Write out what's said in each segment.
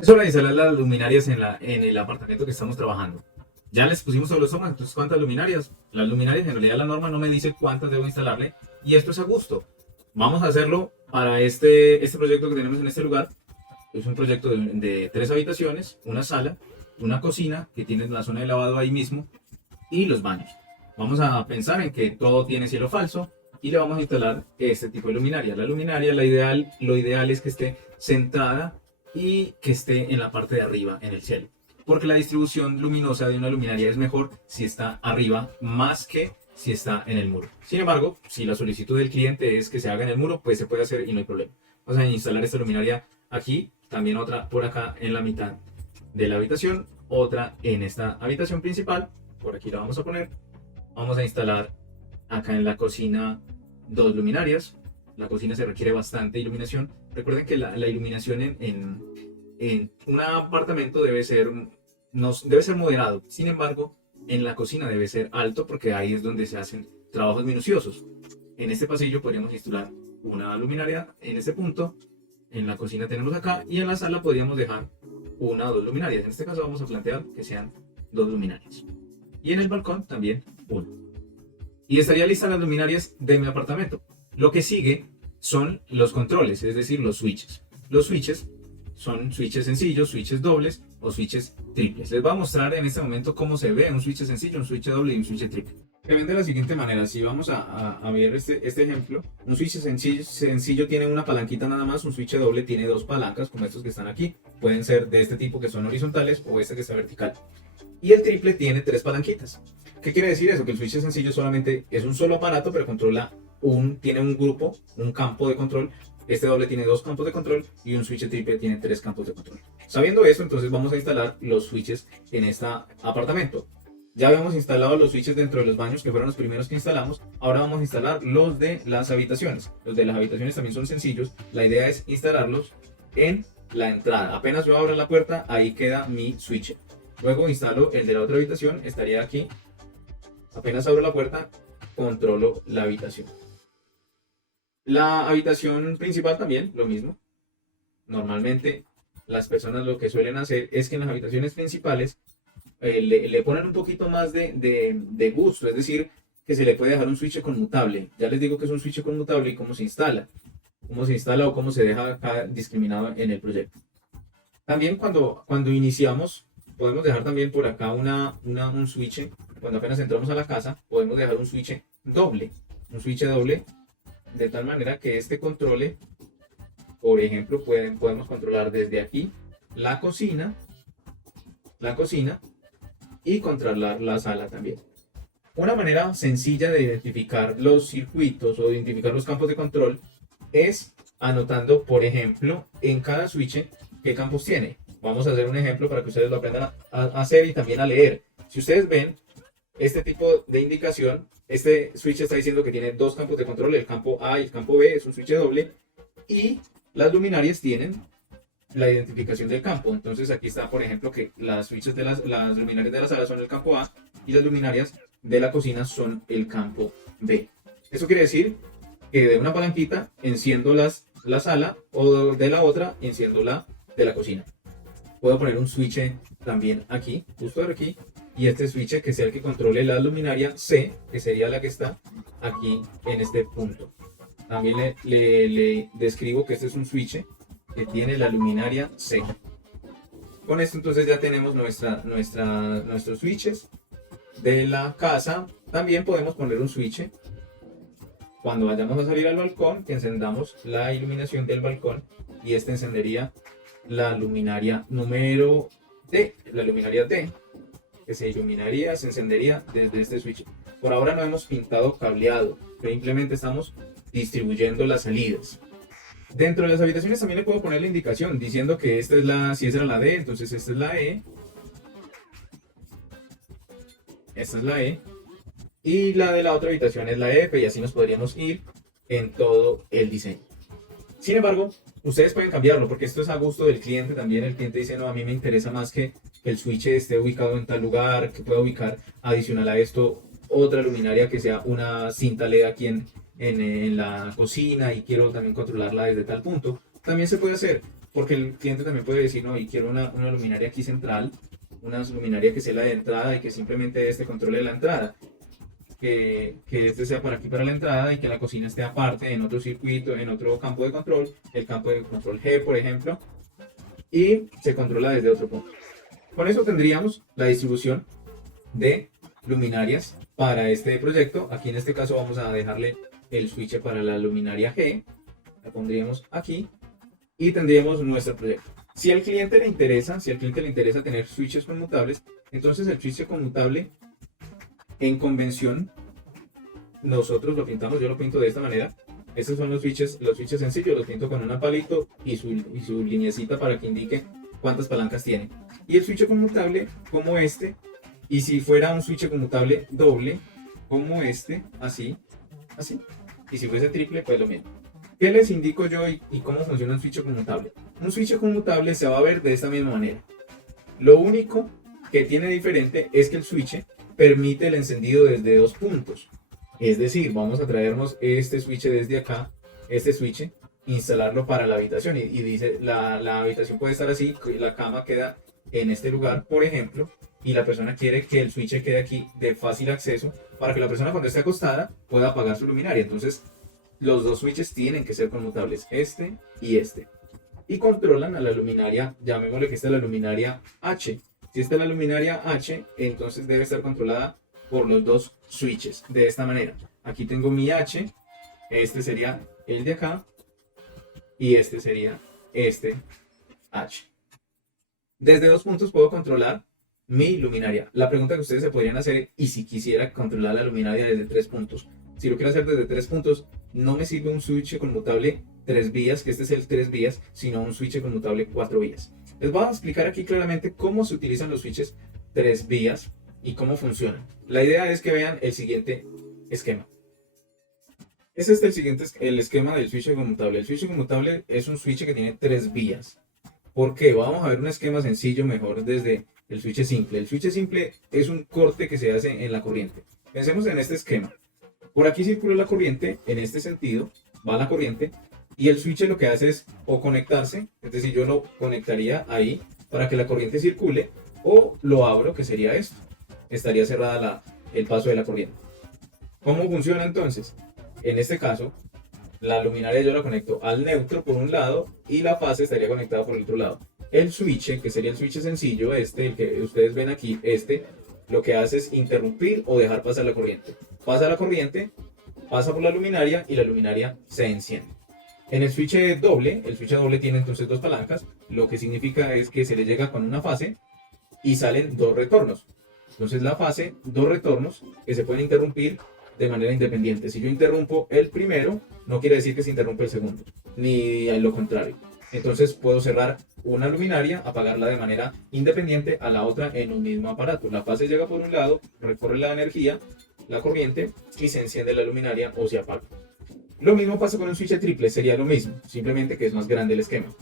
Es hora de instalar las luminarias en el apartamento que estamos trabajando. Ya les pusimos sobre los tomas, entonces ¿cuántas luminarias? Las luminarias, en realidad la norma no me dice cuántas debo instalarle y esto es a gusto. Vamos a hacerlo para este proyecto que tenemos en este lugar. Es un proyecto de 3 habitaciones, una sala, una cocina que tiene la zona de lavado ahí mismo y los baños. Vamos a pensar en que todo tiene cielo falso y le vamos a instalar este tipo de luminaria. La luminaria, lo ideal es que esté centrada y que esté en la parte de arriba, en el cielo. Porque la distribución luminosa de una luminaria es mejor si está arriba más que si está en el muro. Sin embargo, si la solicitud del cliente es que se haga en el muro, pues se puede hacer y no hay problema. Vamos a instalar esta luminaria aquí, también otra por acá en la mitad de la habitación, otra en esta habitación principal, por aquí la vamos a poner. Vamos a instalar acá en la cocina 2 luminarias. La cocina se requiere bastante iluminación. Recuerden que la iluminación en un apartamento debe ser moderado. Sin embargo, en la cocina debe ser alto porque ahí es donde se hacen trabajos minuciosos. En este pasillo podríamos instalar una luminaria en este punto. En la cocina tenemos acá y en la sala podríamos dejar una o 2 luminarias. En este caso vamos a plantear que sean 2 luminarias. Y en el balcón también una. Y estaría lista las luminarias de mi apartamento. Lo que sigue son los controles, es decir, los switches. Los switches son switches sencillos, switches dobles o switches triples. Les voy a mostrar en este momento cómo se ve un switch sencillo, un switch doble y un switch triple. Se ven de la siguiente manera. Si vamos a ver este ejemplo, un switch sencillo tiene una palanquita nada más, un switch doble tiene 2 palancas como estos que están aquí. Pueden ser de este tipo que son horizontales o este que está vertical. Y el triple tiene 3 palanquitas. ¿Qué quiere decir eso? Que el switch sencillo solamente es un solo aparato, pero tiene un grupo, un campo de control. Este doble tiene 2 campos de control y un switch triple tiene 3 campos de control. Sabiendo eso, entonces vamos a instalar los switches en este apartamento. Ya habíamos instalado los switches dentro de los baños, que fueron los primeros que instalamos. Ahora vamos a instalar los de las habitaciones. Los de las habitaciones también son sencillos. La idea es instalarlos en la entrada. Apenas yo abra la puerta, ahí queda mi switch. Luego instalo el de la otra habitación, estaría aquí. Apenas abro la puerta, controlo la habitación. La habitación principal también, lo mismo. Normalmente las personas lo que suelen hacer es que en las habitaciones principales le ponen un poquito más de gusto, es decir, que se le puede dejar un switch conmutable. Ya les digo que es un switch conmutable y cómo se instala. Cómo se instala o cómo se deja acá discriminado en el proyecto. También cuando iniciamos, podemos dejar también por acá un switch. Cuando apenas entramos a la casa, podemos dejar un switch doble. Un switch doble de tal manera que este controle, por ejemplo, podemos controlar desde aquí la cocina y controlar la sala también. Una manera sencilla de identificar los circuitos o de identificar los campos de control es anotando, por ejemplo, en cada switch qué campos tiene. Vamos a hacer un ejemplo para que ustedes lo aprendan a hacer y también a leer. Si ustedes ven este tipo de indicación, este switch está diciendo que tiene 2 campos de control, el campo A y el campo B, es un switch doble, y las luminarias tienen la identificación del campo. Entonces aquí está, por ejemplo, que las switches de las luminarias de la sala son el campo A y las luminarias de la cocina son el campo B. Eso quiere decir que de una palanquita enciendo la sala o de la otra enciendo la de la cocina. Puedo poner un switch también aquí, justo aquí, y este switch que sea el que controle la luminaria C, que sería la que está aquí en este punto. También le describo que este es un switch que tiene la luminaria C. Con esto entonces ya tenemos nuestros switches de la casa. También podemos poner un switch cuando vayamos a salir al balcón, que encendamos la iluminación del balcón y este encendería la luminaria número D, la luminaria D, que se encendería desde este switch. Por ahora no hemos pintado cableado, simplemente estamos distribuyendo las salidas. Dentro de las habitaciones también le puedo poner la indicación diciendo que si esta era la D, entonces esta es la E, esta es la E, y la de la otra habitación es la F, y así nos podríamos ir en todo el diseño. Sin embargo, ustedes pueden cambiarlo porque esto es a gusto del cliente también. El cliente dice, no, a mí me interesa más que el switch esté ubicado en tal lugar, que pueda ubicar adicional a esto otra luminaria que sea una cinta LED aquí en la cocina y quiero también controlarla desde tal punto. También se puede hacer. porque el cliente también puede decir, no, y quiero una luminaria aquí central, una luminaria que sea la de entrada y que simplemente este controle la entrada. Que este sea para aquí para la entrada y que la cocina esté aparte en otro circuito, en otro campo de control, el campo de control G, por ejemplo, y se controla desde otro punto. Con eso tendríamos la distribución de luminarias para este proyecto. Aquí en este caso vamos a dejarle el switch para la luminaria G, la pondríamos aquí y tendríamos nuestro proyecto. Si al cliente le interesa tener switches conmutables, entonces el switch conmutable en convención nosotros lo pintamos, yo lo pinto de esta manera. Estos son los switches sencillos, los pinto con una palito y su lineecita para que indique cuántas palancas tiene. Y el switch conmutable como este, y si fuera un switch conmutable doble, como este, así, así. Y si fuese triple, pues lo mismo. ¿Qué les indico yo y cómo funciona un switch conmutable? Un switch conmutable se va a ver de esta misma manera. Lo único que tiene diferente es que el switch permite el encendido desde dos puntos. Es decir, vamos a traernos este switch desde acá, este switch, instalarlo para la habitación. Y dice, la habitación puede estar así, la cama queda en este lugar, por ejemplo, y la persona quiere que el switch quede aquí de fácil acceso para que la persona cuando esté acostada pueda apagar su luminaria. Entonces, los dos switches tienen que ser conmutables, este y este. Y controlan a la luminaria, llamémosle que esta es la luminaria H. Si esta es la luminaria H, entonces debe estar controlada por los dos switches, de esta manera. Aquí tengo mi H, este sería el de acá, y este sería este H. Desde dos puntos puedo controlar mi luminaria. La pregunta que ustedes se podrían hacer, y si quisiera controlar la luminaria desde tres puntos. Si lo quiero hacer desde tres puntos, no me sirve un switch conmutable 3 vías, que este es el 3 vías, sino un switch conmutable 4 vías. Les voy a explicar aquí claramente cómo se utilizan los switches 3 vías y cómo funcionan. La idea es que vean el siguiente esquema. Este es el esquema del switch conmutable. El switch conmutable es un switch que tiene 3 vías. ¿Por qué? Vamos a ver un esquema sencillo mejor desde el switch simple. El switch simple es un corte que se hace en la corriente. Pensemos en este esquema. Por aquí circula la corriente, en este sentido va la corriente, y el switch lo que hace es o conectarse, es decir, yo lo conectaría ahí para que la corriente circule, o lo abro, que sería esto. Estaría cerrada el paso de la corriente. ¿Cómo funciona entonces? En este caso, la luminaria yo la conecto al neutro por un lado y la fase estaría conectada por el otro lado. El switch, que sería el switch sencillo, el que ustedes ven aquí, lo que hace es interrumpir o dejar pasar la corriente. Pasa la corriente, pasa por la luminaria y la luminaria se enciende. En el switch doble tiene entonces dos palancas, lo que significa es que se le llega con una fase y salen dos retornos. Entonces la fase, dos retornos que se pueden interrumpir de manera independiente. Si yo interrumpo el primero, no quiere decir que se interrumpe el segundo, ni lo contrario. Entonces puedo cerrar una luminaria, apagarla de manera independiente a la otra en un mismo aparato. La fase llega por un lado, recorre la energía, la corriente, y se enciende la luminaria o se apaga. Lo mismo pasa con un switch triple, sería lo mismo, simplemente que es más grande el esquema.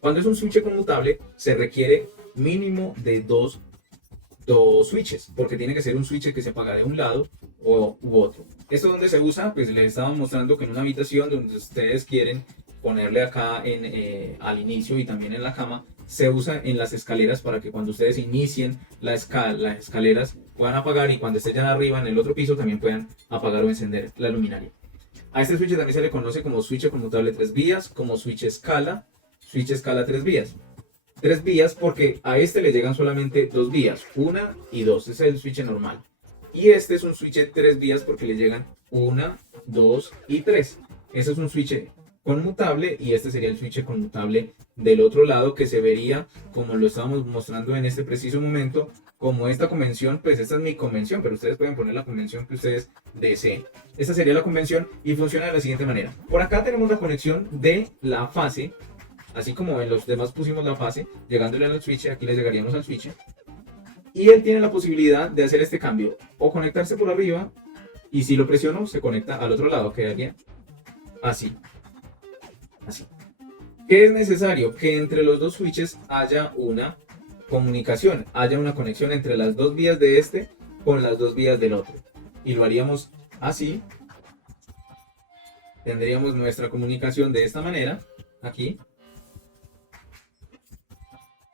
Cuando es un switch conmutable, se requiere mínimo de dos switches, porque tiene que ser un switch que se apaga de un lado u otro. ¿Esto donde se usa? Pues les estaba mostrando que en una habitación donde ustedes quieren ponerle acá al inicio y también en la cama, se usa en las escaleras para que cuando ustedes inicien las escaleras puedan apagar, y cuando estén ya arriba en el otro piso también puedan apagar o encender la luminaria. A este switch también se le conoce como switch conmutable 3 vías, como switch escala 3 vías. 3 vías porque a este le llegan solamente 2 vías, 1 y 2, ese es el switch normal. Y este es un switch 3 vías porque le llegan 1, 2 y 3. Ese es un switch conmutable y este sería el switch conmutable del otro lado, que se vería como lo estábamos mostrando en este preciso momento, como esta convención. Pues esta es mi convención, pero ustedes pueden poner la convención que ustedes deseen. Esta sería la convención y funciona de la siguiente manera. Por acá tenemos la conexión de la fase, así como en los demás pusimos la fase, llegándole al switch, aquí le llegaríamos al switch. Y él tiene la posibilidad de hacer este cambio, o conectarse por arriba, y si lo presiono se conecta al otro lado, quedaría así. Así. ¿Qué es necesario? Que entre los dos switches haya una comunicación, haya una conexión entre las dos vías de este con las dos vías del otro. Y lo haríamos así. Tendríamos nuestra comunicación de esta manera, aquí.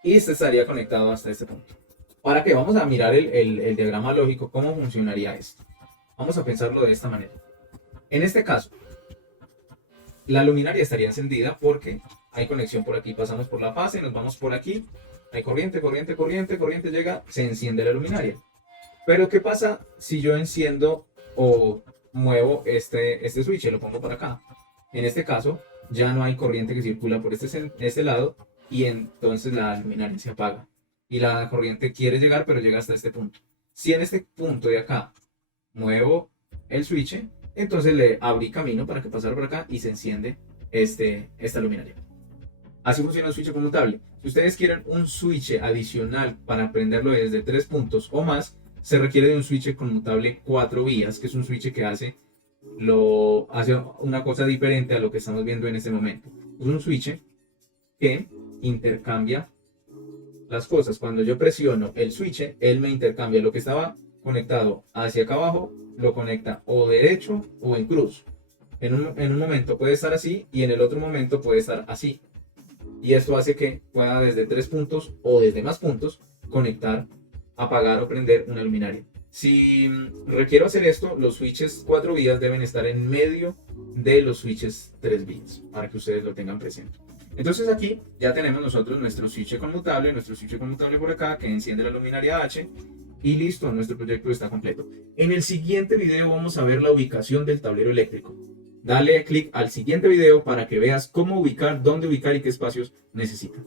y este estaría conectado hasta este punto. ¿Para qué? Vamos a mirar el diagrama lógico, cómo funcionaría esto. Vamos a pensarlo de esta manera. En este caso, la luminaria estaría encendida porque hay conexión por aquí, pasamos por la fase, nos vamos por aquí, hay corriente, corriente, corriente, corriente llega, se enciende la luminaria. Pero ¿qué pasa si yo enciendo o muevo este switch, lo pongo por acá? En este caso, ya no hay corriente que circula por este lado y entonces la luminaria se apaga. Y la corriente quiere llegar, pero llega hasta este punto. Si en este punto de acá muevo el switch, entonces le abrí camino para que pasara por acá y se enciende esta luminaria. Así funciona un switch conmutable. Si ustedes quieren un switch adicional para prenderlo desde 3 puntos o más, se requiere de un switch conmutable 4 vías, que es un switch que hace una cosa diferente a lo que estamos viendo en este momento. Es un switch que intercambia las cosas. Cuando yo presiono el switch, él me intercambia lo que estaba conectado hacia acá abajo, lo conecta o derecho o en cruz. En un momento puede estar así y en el otro momento puede estar así. Y esto hace que pueda desde 3 puntos o desde más puntos conectar, apagar o prender una luminaria. Si requiero hacer esto, los switches 4 vías deben estar en medio de los switches 3 vías, para que ustedes lo tengan presente. Entonces aquí ya tenemos nosotros nuestro switch conmutable por acá que enciende la luminaria H y listo, nuestro proyecto está completo. En el siguiente video vamos a ver la ubicación del tablero eléctrico. Dale clic al siguiente video para que veas cómo ubicar, dónde ubicar y qué espacios necesita.